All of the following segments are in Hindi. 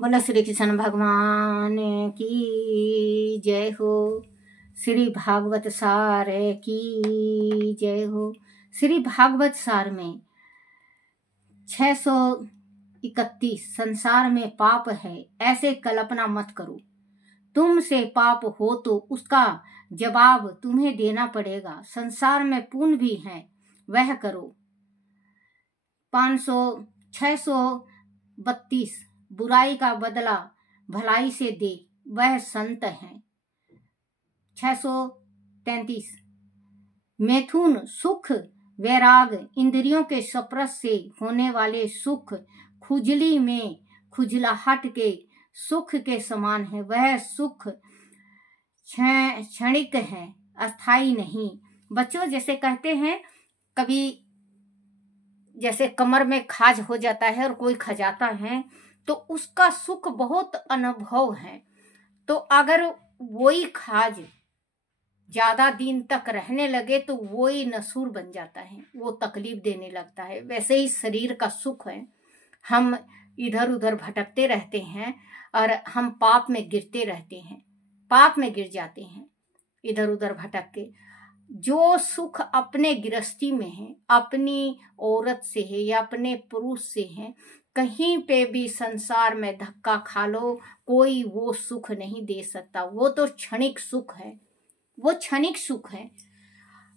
बोला श्री कृष्ण भगवान की जय हो। श्री भागवत सार की जय हो। श्री भागवत सार में 631 संसार में पाप है ऐसे कल्पना मत करो। तुमसे पाप हो तो उसका जवाब तुम्हें देना पड़ेगा। संसार में पुण्य भी है वह करो। 632 बुराई का बदला भलाई से दे वह संत है। 633 मैथुन सुख वैराग इंद्रियों के स्पर्श से होने वाले सुख खुजली में खुजलाहट के सुख के समान है। वह सुख क्षणिक है, अस्थाई नहीं। बच्चों, जैसे कहते हैं कभी जैसे कमर में खाज हो जाता है और कोई खजाता है तो उसका सुख बहुत अनुभव है। तो अगर वही खाज ज्यादा दिन तक रहने लगे तो वही नसूर बन जाता है, वो तकलीफ देने लगता है। वैसे ही शरीर का सुख है। हम इधर उधर भटकते रहते हैं और हम पाप में गिरते रहते हैं, पाप में गिर जाते हैं इधर उधर भटक के। जो सुख अपने गृहस्थी में है, अपनी औरत से है या अपने पुरुष से है, कहीं पे भी संसार में धक्का खा लो कोई वो सुख नहीं दे सकता। वो तो क्षणिक सुख है, वो क्षणिक सुख है।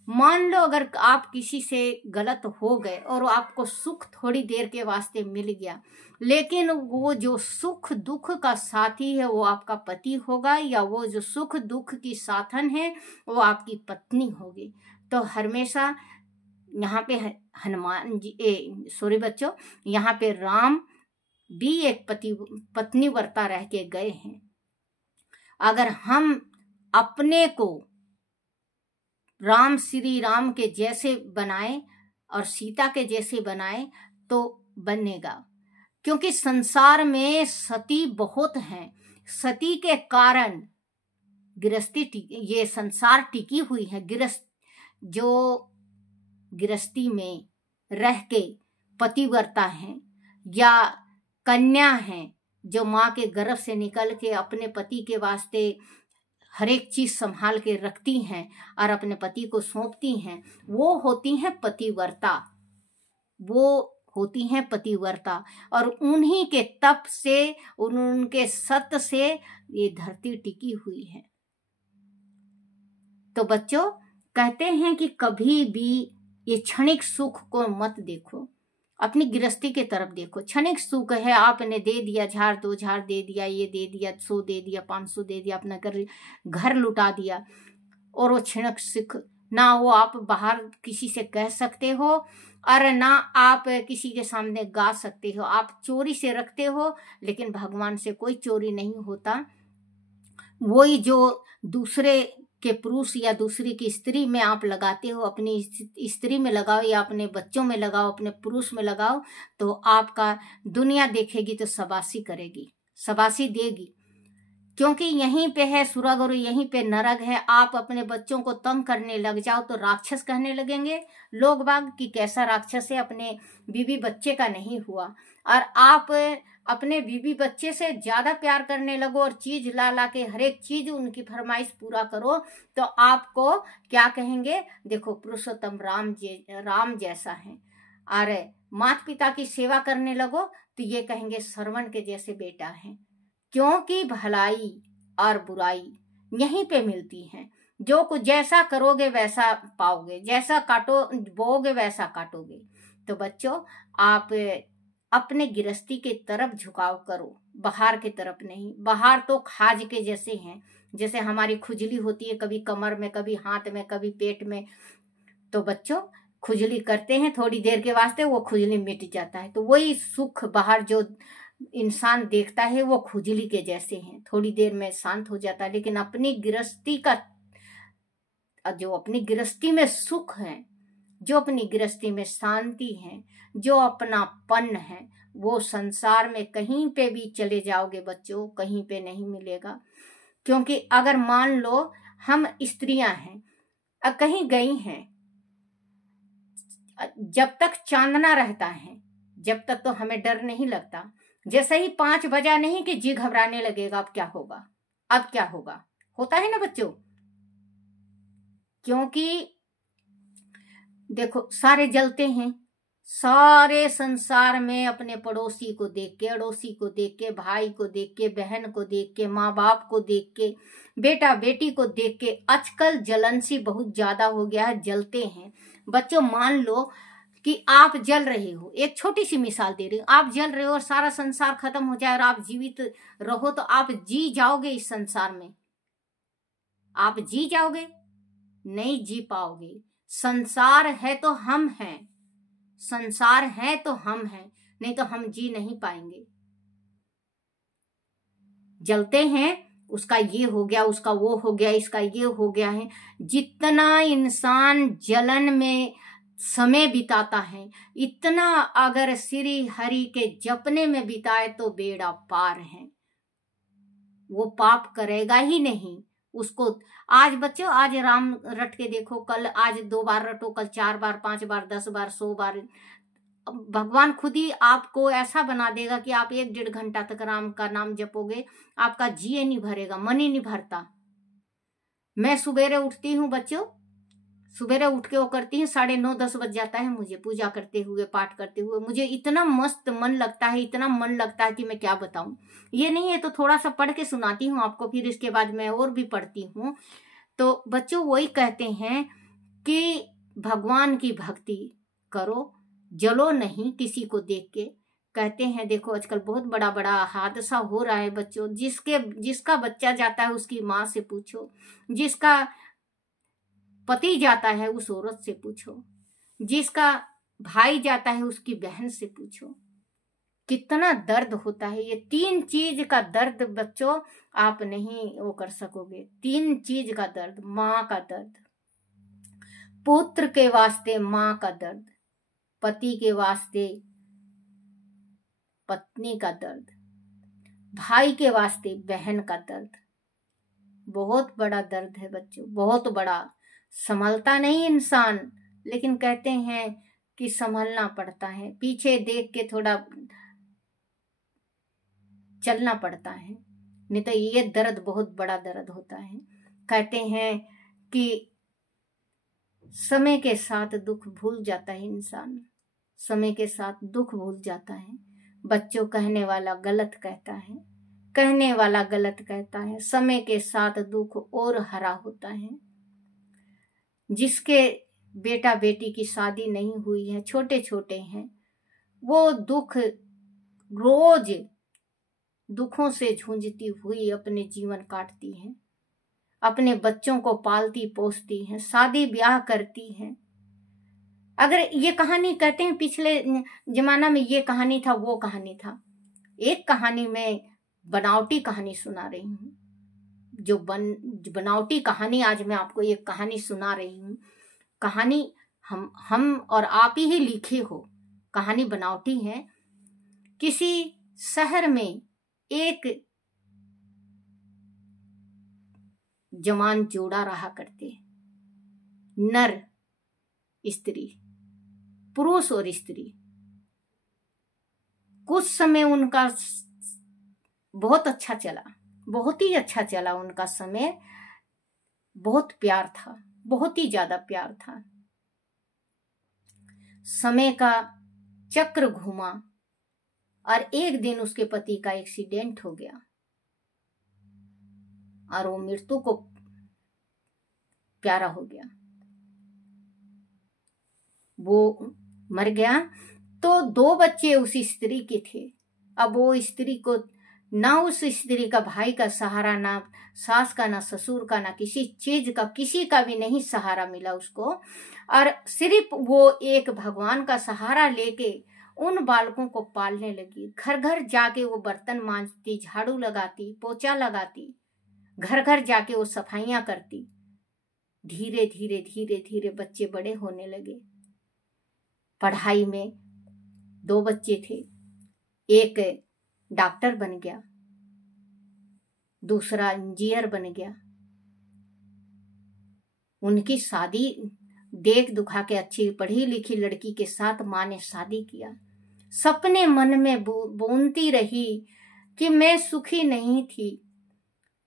मान लो अगर आप किसी से गलत हो गए और आपको सुख थोड़ी देर के वास्ते मिल गया, लेकिन वो जो सुख दुख का साथी है वो आपका पति होगा या वो जो सुख दुख की साथन है वो आपकी पत्नी होगी। तो हमेशा यहाँ पे हनुमान जी सॉरी बच्चों, यहाँ पे राम भी एक पत्नी वर्ता रह के गए हैं। अगर हम अपने को राम श्री राम के जैसे बनाए और सीता के जैसे बनाए तो बनेगा। क्योंकि संसार में सती बहुत हैं। सती के कारण गृहस्थी ये संसार टिकी हुई है। जो गृहस्थी में रह के पतिव्रता हैं या कन्या हैं जो माँ के गर्भ से निकल के अपने पति के वास्ते हर एक चीज संभाल के रखती हैं और अपने पति को सौंपती हैं, वो होती हैं पतिव्रता। वो होती हैं पतिव्रता और उन्हीं के तप से उनके सत्य से ये धरती टिकी हुई है। तो बच्चों, कहते हैं कि कभी भी ये क्षणिक सुख को मत देखो, अपनी गृहस्थी के तरफ देखो। क्षणिक सुख है, आपने दे दिया, झाड़ दो झाड़ दे दिया, ये दे दिया, 100 दे दिया, 500 दे दिया, अपना घर लुटा दिया और वो क्षणिक सुख ना वो आप बाहर किसी से कह सकते हो और ना आप किसी के सामने गा सकते हो। आप चोरी से रखते हो लेकिन भगवान से कोई चोरी नहीं होता। वही जो दूसरे के पुरुष या दूसरी की स्त्री में आप लगाते हो, अपनी स्त्री में लगाओ या अपने बच्चों में लगाओ, अपने पुरुष में लगाओ, तो आपका दुनिया देखेगी तो शाबाशी करेगी, शाबाशी देगी। क्योंकि यहीं पे है स्वर्ग और यहीं पे नरक है। आप अपने बच्चों को तंग करने लग जाओ तो राक्षस कहने लगेंगे लोग बाग कि कैसा राक्षस है, अपने बीवी बच्चे का नहीं हुआ। और आप अपने बीवी बच्चे से ज्यादा प्यार करने लगो और चीज ला ला के हर एक चीज उनकी फरमाइश पूरा करो तो आपको क्या कहेंगे, देखो पुरुषोत्तम राम जैसा है। और माता पिता की सेवा करने लगो तो ये कहेंगे श्रवण के जैसे बेटा है। क्योंकि भलाई और बुराई यहीं पे मिलती है। जो कुछ जैसा करोगे वैसा पाओगे, जैसा बोओगे वैसा काटोगे। तो बच्चों, आप अपने गृहस्थी के तरफ झुकाव करो, बाहर के तरफ नहीं। बाहर तो खाज के जैसे हैं, जैसे हमारी खुजली होती है कभी कमर में, कभी हाथ में, कभी पेट में। तो बच्चों, खुजली करते हैं थोड़ी देर के वास्ते, वो खुजली मिट जाता है। तो वही सुख बाहर जो इंसान देखता है वो खुजली के जैसे हैं, थोड़ी देर में शांत हो जाता है। लेकिन अपनी गृहस्थी का जो अपनी गृहस्थी में सुख है, जो अपनी गृहस्थी में शांति है, जो अपनापन है, वो संसार में कहीं पे भी चले जाओगे बच्चों, कहीं पे नहीं मिलेगा। क्योंकि अगर मान लो हम स्त्रियां हैं, कहीं गई हैं, जब तक चांदना रहता है जब तक तो हमें डर नहीं लगता। जैसे ही 5 बजा नहीं कि जी घबराने लगेगा, अब क्या होगा, अब क्या होगा, होता है ना बच्चों। क्योंकि देखो सारे जलते हैं, सारे संसार में अपने पड़ोसी को देख के, अड़ोसी को देख के, भाई को देख के, बहन को देख के, माँ बाप को देख के, बेटा बेटी को देख के आजकल जलन सी बहुत ज्यादा हो गया है, जलते हैं। बच्चों मान लो कि आप जल रहे हो, एक छोटी सी मिसाल दे रही हूँ, आप जल रहे हो और सारा संसार खत्म हो जाए और आप जीवित रहो, तो आप जी जाओगे इस संसार में? आप जी जाओगे? नहीं जी पाओगे। संसार है तो हम हैं, संसार है तो हम हैं, नहीं तो हम जी नहीं पाएंगे। जलते हैं, उसका ये हो गया, उसका वो हो गया, इसका ये हो गया है। जितना इंसान जलन में समय बिताता है, इतना अगर श्री हरि के जपने में बिताए तो बेड़ा पार है, वो पाप करेगा ही नहीं उसको। आज बच्चों, आज राम रट के देखो, कल आज 2 बार रटो, कल 4 बार, 5 बार, 10 बार, 100 बार, भगवान खुद ही आपको ऐसा बना देगा कि आप 1-1.5 घंटा तक राम का नाम जपोगे, आपका जी नहीं भरेगा, मन ही नहीं भरता। मैं सुबेरे उठती हूँ बच्चों, सुबेरे उठ के वो करती हूँ, 9:30-10 बज जाता है मुझे पूजा करते हुए, पाठ करते हुए। मुझे इतना मस्त मन लगता है, इतना मन लगता है कि मैं क्या बताऊं। ये नहीं है तो थोड़ा सा पढ़ के सुनाती हूँ आपको, फिर इसके बाद मैं और भी पढ़ती हूँ। तो बच्चों वही कहते हैं कि भगवान की भक्ति करो, जलो नहीं किसी को देख के। कहते हैं देखो आजकल बहुत बड़ा बड़ा हादसा हो रहा है बच्चों, जिसका बच्चा जाता है उसकी माँ से पूछो, जिसका पति जाता है उस औरत से पूछो, जिसका भाई जाता है उसकी बहन से पूछो, कितना दर्द होता है। ये 3 चीज का दर्द बच्चों आप नहीं वो कर सकोगे। 3 चीज का दर्द, माँ का दर्द, पुत्र के वास्ते माँ का दर्द, पति के वास्ते पत्नी का दर्द, भाई के वास्ते बहन का दर्द। बहुत बड़ा दर्द है बच्चों, बहुत बड़ा। संभलता नहीं इंसान, लेकिन कहते हैं कि संभलना पड़ता है, पीछे देख के थोड़ा चलना पड़ता है, नहीं तो ये दर्द बहुत बड़ा दर्द होता है। कहते हैं कि समय के साथ दुख भूल जाता है इंसान, समय के साथ दुख भूल जाता है। बच्चों कहने वाला गलत कहता है, कहने वाला गलत कहता है, समय के साथ दुख और हरा होता है। जिसके बेटा बेटी की शादी नहीं हुई है, छोटे छोटे हैं, वो दुख रोज दुखों से झूंझती हुई अपने जीवन काटती हैं, अपने बच्चों को पालती पोसती हैं, शादी ब्याह करती हैं। अगर ये कहानी कहते हैं पिछले जमाना में ये कहानी था, वो कहानी था, एक कहानी में बनावटी कहानी सुना रही हूँ। जो बनावटी कहानी आज मैं आपको एक कहानी सुना रही हूँ। कहानी हम और आप ही लिखे हो, कहानी बनावटी है। किसी शहर में एक जवान जोड़ा रहा करते, नर स्त्री, पुरुष और स्त्री। कुछ समय उनका बहुत अच्छा चला, बहुत ही अच्छा चला उनका समय, बहुत प्यार था, बहुत ही ज्यादा प्यार था। समय का चक्र घूमा और एक दिन उसके पति का एक्सीडेंट हो गया और वो मृत्यु को प्यारा हो गया, वो मर गया। तो 2 बच्चे उस स्त्री के थे। अब वो स्त्री को ना, उस स्त्री का भाई का सहारा, ना सास का, ना ससुर का, ना किसी चीज का, किसी का भी नहीं सहारा मिला उसको। और सिर्फ वो एक भगवान का सहारा लेके उन बालकों को पालने लगी। घर घर जाके वो बर्तन मांजती, झाड़ू लगाती, पोछा लगाती, घर घर जाके वो सफाइयां करती। धीरे धीरे धीरे धीरे बच्चे बड़े होने लगे। पढ़ाई में 2 बच्चे थे, एक डॉक्टर बन गया, दूसरा इंजीनियर बन गया। उनकी शादी देख दुखा के अच्छी पढ़ी लिखी लड़की के साथ माँ ने शादी किया। सपने मन में बुनती रही कि मैं सुखी नहीं थी।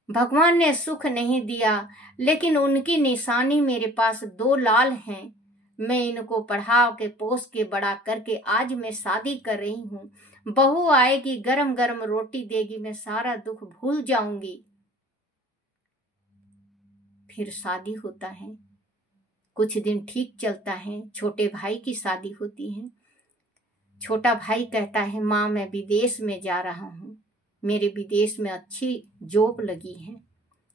भगवान ने सुख नहीं दिया, लेकिन उनकी निशानी मेरे पास 2 लाल हैं। मैं इनको पढ़ा के पोस के बड़ा करके आज मैं शादी कर रही हूँ। बहू आएगी, गरम गरम रोटी देगी, मैं सारा दुख भूल जाऊंगी। फिर शादी होता है, कुछ दिन ठीक चलता है। छोटे भाई की शादी होती है। छोटा भाई कहता है, माँ मैं विदेश में जा रहा हूँ, मेरे विदेश में अच्छी जॉब लगी है,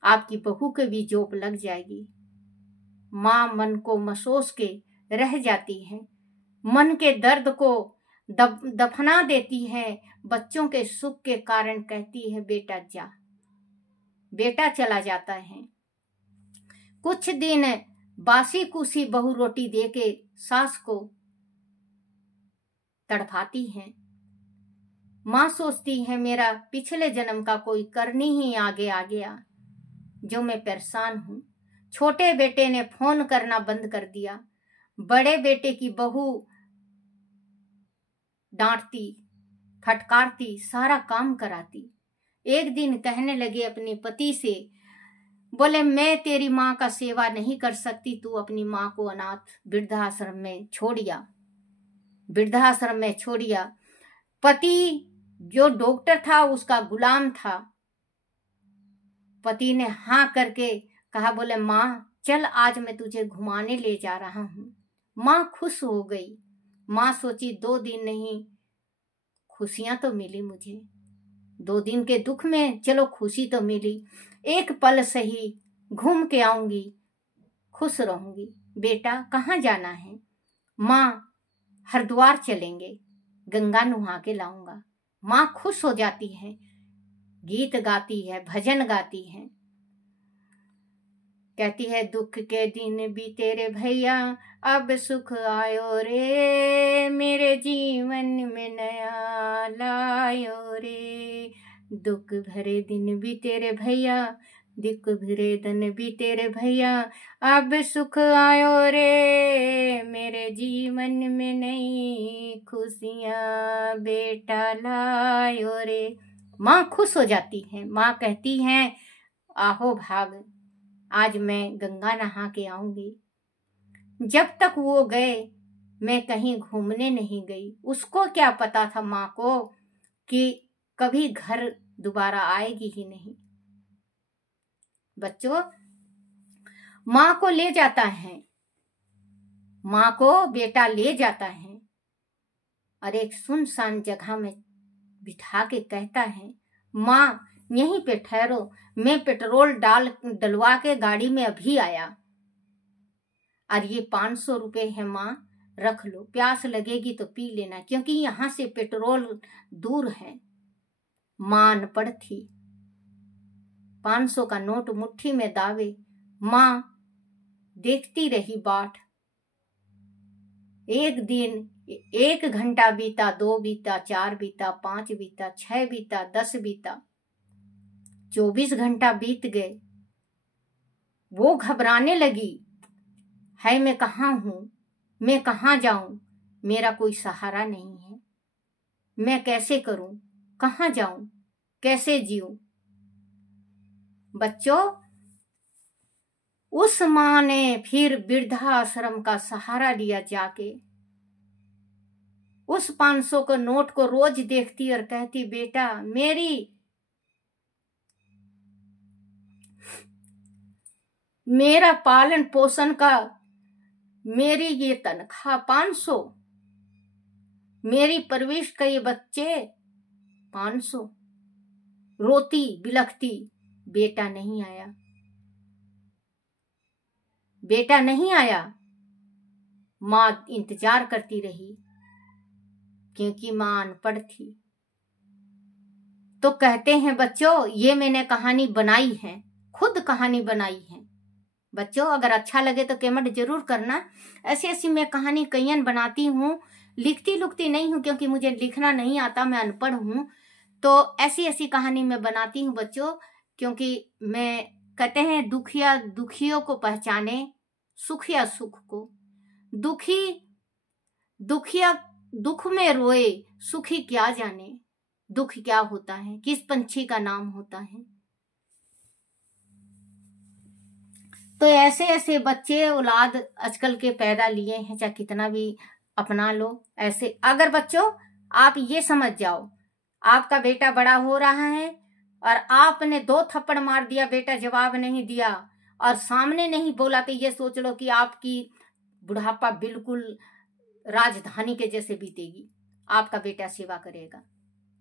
आपकी बहू के भी जॉब लग जाएगी। माँ मन को मसोस के रह जाती है, मन के दर्द को दफना देती है। बच्चों के सुख के कारण कहती है, बेटा जा। बेटा चला जाता है। कुछ दिन बासी कुसी बहू रोटी दे के सास को तड़पाती है। माँ सोचती है, मेरा पिछले जन्म का कोई करनी ही आगे आ गया, जो मैं परेशान हूँ। छोटे बेटे ने फोन करना बंद कर दिया। बड़े बेटे की बहू डांटती, फटकारती, सारा काम कराती। एक दिन कहने लगे अपने पति से, बोले मैं तेरी माँ का सेवा नहीं कर सकती, तू अपनी माँ को अनाथ वृद्धाश्रम में छोड़िया। वृद्धाश्रम में छोड़िया। पति जो डॉक्टर था उसका गुलाम था। पति ने हाँ करके कहा, बोले माँ चल आज मैं तुझे घुमाने ले जा रहा हूँ। माँ खुश हो गई। माँ सोची 2 दिन नहीं, खुशियां तो मिली मुझे। 2 दिन के दुख में चलो खुशी तो मिली, एक पल सही घूम के आऊंगी, खुश रहूंगी। बेटा कहाँ जाना है? माँ हरिद्वार चलेंगे, गंगा नहा के लाऊंगा। माँ खुश हो जाती है, गीत गाती है, भजन गाती है। कहती है, दुख के दिन बीते रे भैया, अब सुख आयो रे, मेरे जीवन में नया लायो रे। दुख भरे दिन बीते रे भैया, दुख भरे दिन बीते रे भैया, अब सुख आयो रे, मेरे जीवन में नई खुशियाँ बेटा लायो रे। माँ खुश हो जाती है। माँ कहती है, आहो भाग, आज मैं गंगा नहा के आऊंगी। जब तक वो गए मैं कहीं घूमने नहीं गई। उसको क्या पता था माँ को कि कभी घर दोबारा आएगी ही नहीं। बच्चों, माँ को ले जाता है, माँ को बेटा ले जाता है और एक सुनसान जगह में बिठा के कहता है, माँ यहीं पे ठहरो, मैं पेट्रोल डलवा के गाड़ी में अभी आया, और ये 500 रुपए है माँ, रख लो, प्यास लगेगी तो पी लेना, क्योंकि यहाँ से पेट्रोल दूर है। माँ अनपढ़ थी, 500 का नोट मुट्ठी में दावे। माँ देखती रही बाट। 1 दिन, 1 घंटा बीता, 2 बीता, 4 बीता, 5 बीता, 6 बीता, 10 बीता, 24 घंटा बीत गए। वो घबराने लगी, है मैं कहाँ हूं, मैं कहाँ जाऊं, मेरा कोई सहारा नहीं है, मैं कैसे करूं, कहाँ जाऊं, कैसे जीऊं। बच्चों, उस माँ ने फिर वृद्धाश्रम का सहारा लिया जाके। उस 500 को नोट को रोज देखती और कहती, बेटा मेरा पालन पोषण का, मेरी ये तनख्वाह 500, मेरी परवरिश का ये बच्चे 500। रोती बिलखती, बेटा नहीं आया, बेटा नहीं आया। माँ इंतजार करती रही, क्योंकि माँ अनपढ़ थी। तो कहते हैं बच्चों, ये मैंने कहानी बनाई है, खुद कहानी बनाई है। बच्चों, अगर अच्छा लगे तो कमेंट जरूर करना। ऐसी ऐसी मैं कहानी कईयन बनाती हूँ, लिखती लुखती नहीं हूँ, क्योंकि मुझे लिखना नहीं आता, मैं अनपढ़ हूँ। तो ऐसी ऐसी कहानी मैं बनाती हूँ बच्चों, क्योंकि मैं, कहते हैं, दुखिया दुखियों को पहचाने, सुखिया सुख को। दुखिया दुख में रोए सुखी क्या जाने, दुख क्या होता है, किस पंछी का नाम होता है। तो ऐसे ऐसे बच्चे औलाद आजकल के पैदा लिए हैं, चाहे कितना भी अपना लो। ऐसे अगर बच्चों आप ये समझ जाओ, आपका बेटा बड़ा हो रहा है और आपने 2 थप्पड़ मार दिया, बेटा जवाब नहीं दिया और सामने नहीं बोला, तो ये सोच लो कि आपकी बुढ़ापा बिल्कुल राजधानी के जैसे बीतेगी। आपका बेटा सेवा करेगा।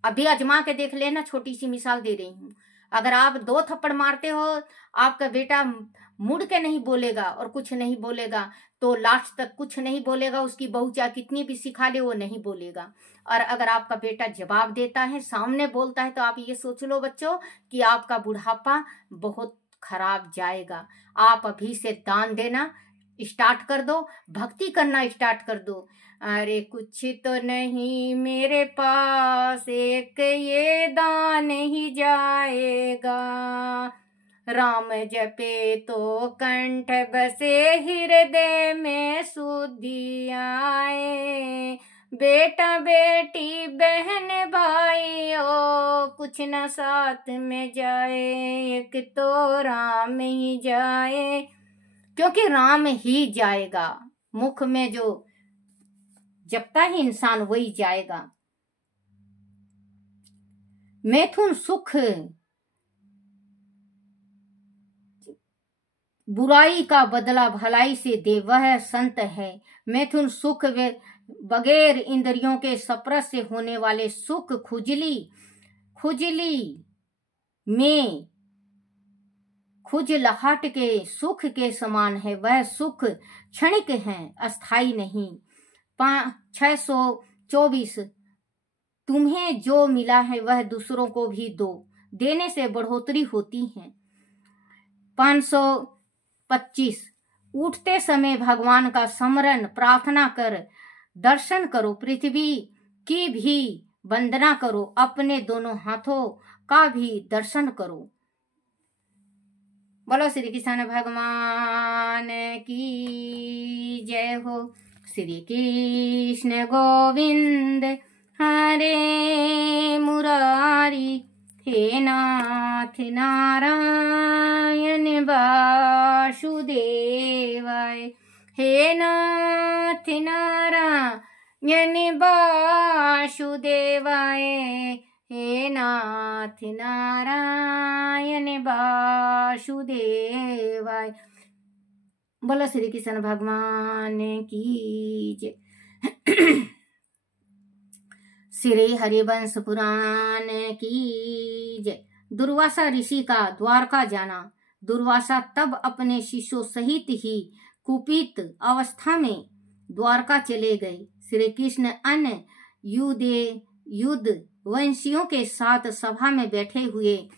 अभी आजमा के देख लेना, छोटी सी मिसाल दे रही हूं। अगर आप 2 थप्पड़ मारते हो, आपका बेटा मुड़ के नहीं बोलेगा और कुछ नहीं बोलेगा, तो लास्ट तक कुछ नहीं बोलेगा। उसकी बहू चाहे कितनी भी सिखा ले, वो नहीं बोलेगा। और अगर आपका बेटा जवाब देता है, सामने बोलता है, तो आप ये सोच लो बच्चों कि आपका बुढ़ापा बहुत खराब जाएगा। आप अभी से दान देना स्टार्ट कर दो, भक्ति करना स्टार्ट कर दो। अरे कुछ तो नहीं मेरे पास, एक ये दान ही जाएगा। राम जपे तो कंठ बसे, हृदय में शुद्धि आए। बेटा बेटी बहन भाई ओ, कुछ न साथ में जाए, एक तो राम ही जाए। क्योंकि राम ही जाएगा, मुख में जो जपता ही इंसान वही जाएगा। मैथुन सुख बुराई का बदला भलाई से दे, वह संत है। मैथुन सुख बगैर इंद्रियों के स्पर्श से होने वाले सुख खुजली में खुजलाहट के सुख के समान है। वह सुख क्षणिक है, अस्थाई नहीं। 624 तुम्हें जो मिला है वह दूसरों को भी दो, देने से बढ़ोतरी होती है। 525 उठते समय भगवान का स्मरण प्रार्थना कर दर्शन करो, पृथ्वी की भी वंदना करो, अपने दोनों हाथों का भी दर्शन करो। बोलो श्री कृष्ण भगवान की जय हो। श्री कृष्ण गोविंद हरे मुरारी, हे नाथ नारायण वासुदेवाय, हे नाथ नारायण वासुदेवाय, हे नाथ नारायण वासुदेवाय। बोलो श्री कृष्ण भगवान की जय। श्री हरिवंश पुराण की जय। दुर्वासा ऋषि का द्वारका जाना। दुर्वासा तब अपने शिष्यों सहित ही कुपित अवस्था में द्वारका चले गए। श्री कृष्ण अन्य युद्ध वंशियों के साथ सभा में बैठे हुए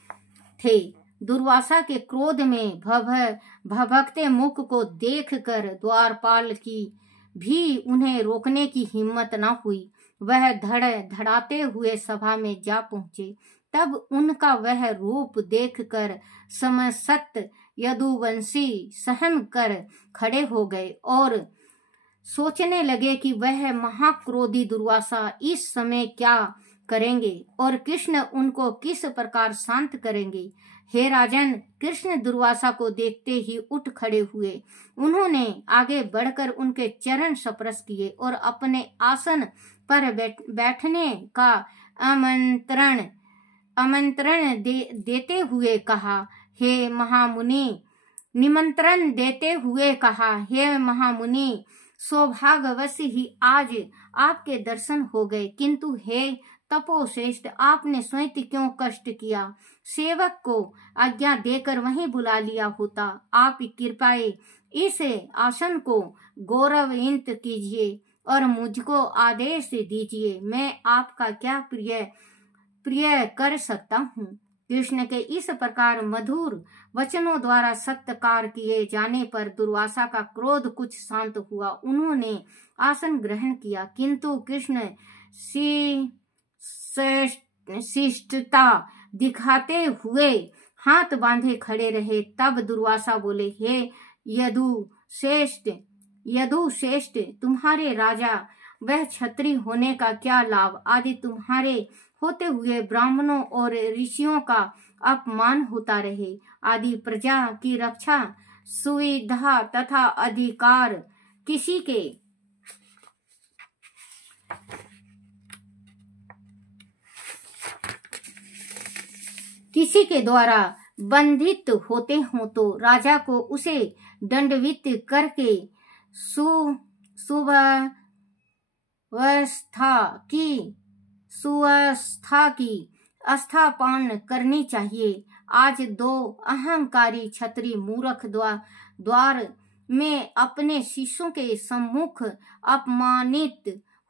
थे। दुर्वासा के क्रोध में भभकते मुख को देखकर द्वारपाल की भी उन्हें रोकने की हिम्मत न हुई। वह धड़ाते हुए सभा में जा पहुंचे। तब उनका वह रूप देखकर समस्त यदुवंशी सहम कर खड़े हो गए और सोचने लगे कि वह महाक्रोधी दुर्वासा इस समय क्या करेंगे और कृष्ण उनको किस प्रकार शांत करेंगे। हे राजन, कृष्ण दुर्वासा को देखते ही उठ खड़े हुए। उन्होंने आगे बढ़कर उनके चरण स्पर्श किए और अपने आसन पर बैठने का आमंत्रण देते हुए कहा, हे महामुनि, निमंत्रण देते हुए कहा, हे महामुनि, सौभाग्यवश ही आज आपके दर्शन हो गए, किंतु हे तपोश्रेष्ठ, आपने स्वयं क्यों कष्ट किया? सेवक को आज्ञा देकर वहीं बुला लिया होता। आप कृपया इस आसन को गौरवान्वित कीजिए और मुझको आदेश दीजिए, मैं आपका क्या प्रिय कर सकता हूँ। कृष्ण के इस प्रकार मधुर वचनों द्वारा सत्कार किए जाने पर दुर्वासा का क्रोध कुछ शांत हुआ। उन्होंने आसन ग्रहण किया, किंतु कृष्ण शिष्टता दिखाते हुए हाथ बांधे खड़े रहे। तब दुर्वासा बोले, हे यदु श्रेष्ठ, तुम्हारे राजा वह क्षत्रिय होने का क्या लाभ? आदि तुम्हारे होते हुए ब्राह्मणों और ऋषियों का अपमान होता रहे। आदि प्रजा की रक्षा, सुविधा तथा अधिकार किसी के द्वारा बंधित होते हों तो राजा को उसे दंडवित करके सुवस्था की स्थापना करनी चाहिए। आज दो अहंकारी क्षत्रिय मूर्ख द्वार में अपने शिष्यों के सम्मुख अपमानित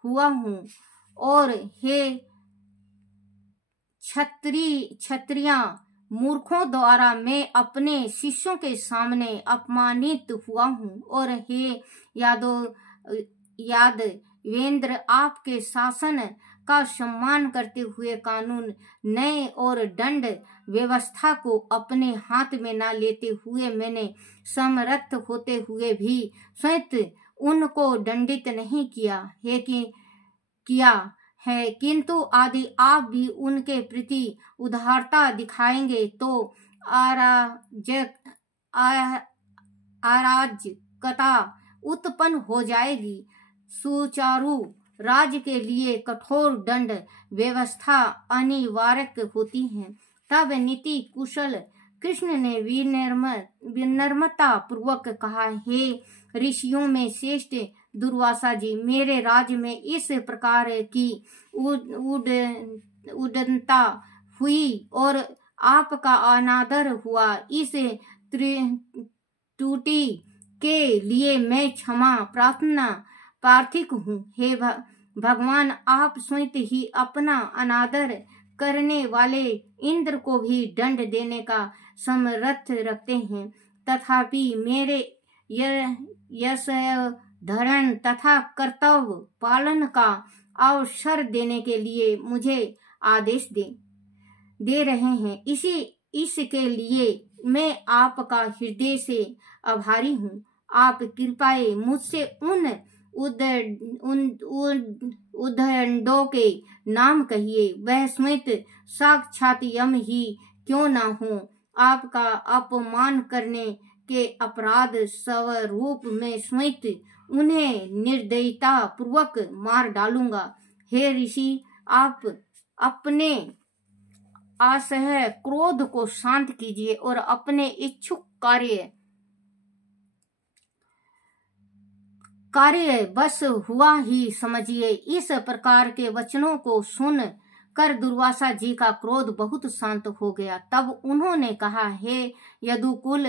हुआ हूँ, और हे क्षत्रिया मूर्खों द्वारा मैं अपने शिष्यों के सामने अपमानित हुआ हूँ, और हे यादवेंद्र आपके शासन का सम्मान करते हुए कानून, न्याय और दंड व्यवस्था को अपने हाथ में न लेते हुए मैंने समर्थ होते हुए भी स्वयं उनको दंडित नहीं किया है, किंतु आदि आप भी उनके प्रति उदारता दिखाएंगे तो अराजकता उत्पन्न हो जाएगी। सुचारू राज्य के लिए कठोर दंड व्यवस्था अनिवार्य होती है। तब नीति कुशल कृष्ण ने विनम्रता पूर्वक कहा, हे ऋषियों में श्रेष्ठ दुर्वासा जी, मेरे राज्य में इस प्रकार की उद्दंडता हुई और आपका अनादर हुआ। इस त्रुटि के लिए मैं क्षमा प्रार्थी हूँ। हे भगवान, आप स्वयं ही अपना अनादर करने वाले इंद्र को भी दंड देने का समर्थ रखते हैं, तथापि मेरे यश धरण तथा कर्तव्य पालन का अवसर देने के लिए मुझे आदेश दे रहे हैं। इसके लिए मैं आपका हृदय से आभारी हूँ। आप कृपया मुझसे उन उद्दंडों के नाम कहिए, वह स्वयं साक्षात यम ही क्यों न हो। आपका अपमान करने के अपराध स्वरूप मैं स्वयं उन्हें निर्दयता पूर्वक मार डालूंगा। हे ऋषि, आप अपने असह्य क्रोध को शांत कीजिए और अपने इच्छुक कार्य बस हुआ ही समझिए। इस प्रकार के वचनों को सुन कर दुर्वासा जी का क्रोध बहुत शांत हो गया। तब उन्होंने कहा, हे यदुकुल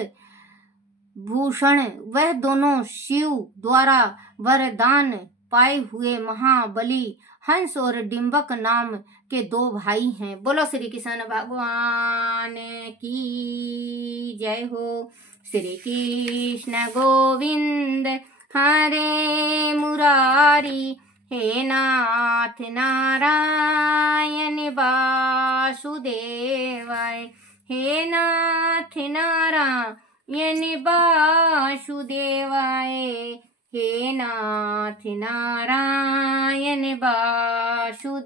भूषण, वह दोनों शिव द्वारा वरदान पाए हुए महाबली हंस और डिंबक नाम के दो भाई हैं। बोलो श्री कृष्ण भगवान की जय हो। श्री कृष्ण गोविंद हरे मुरारी, हे नाथ नारायण वासुदेवाय, हे नाथ नारायण वासुदेवाय, हे नाथ नारायण वासुदेवाय।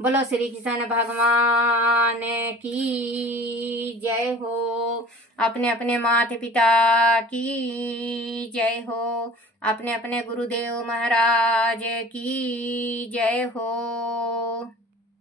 बोलो श्री कृष्ण भगवान की जय हो। अपने अपने माता पिता की जय हो। अपने अपने गुरुदेव महाराज की जय हो।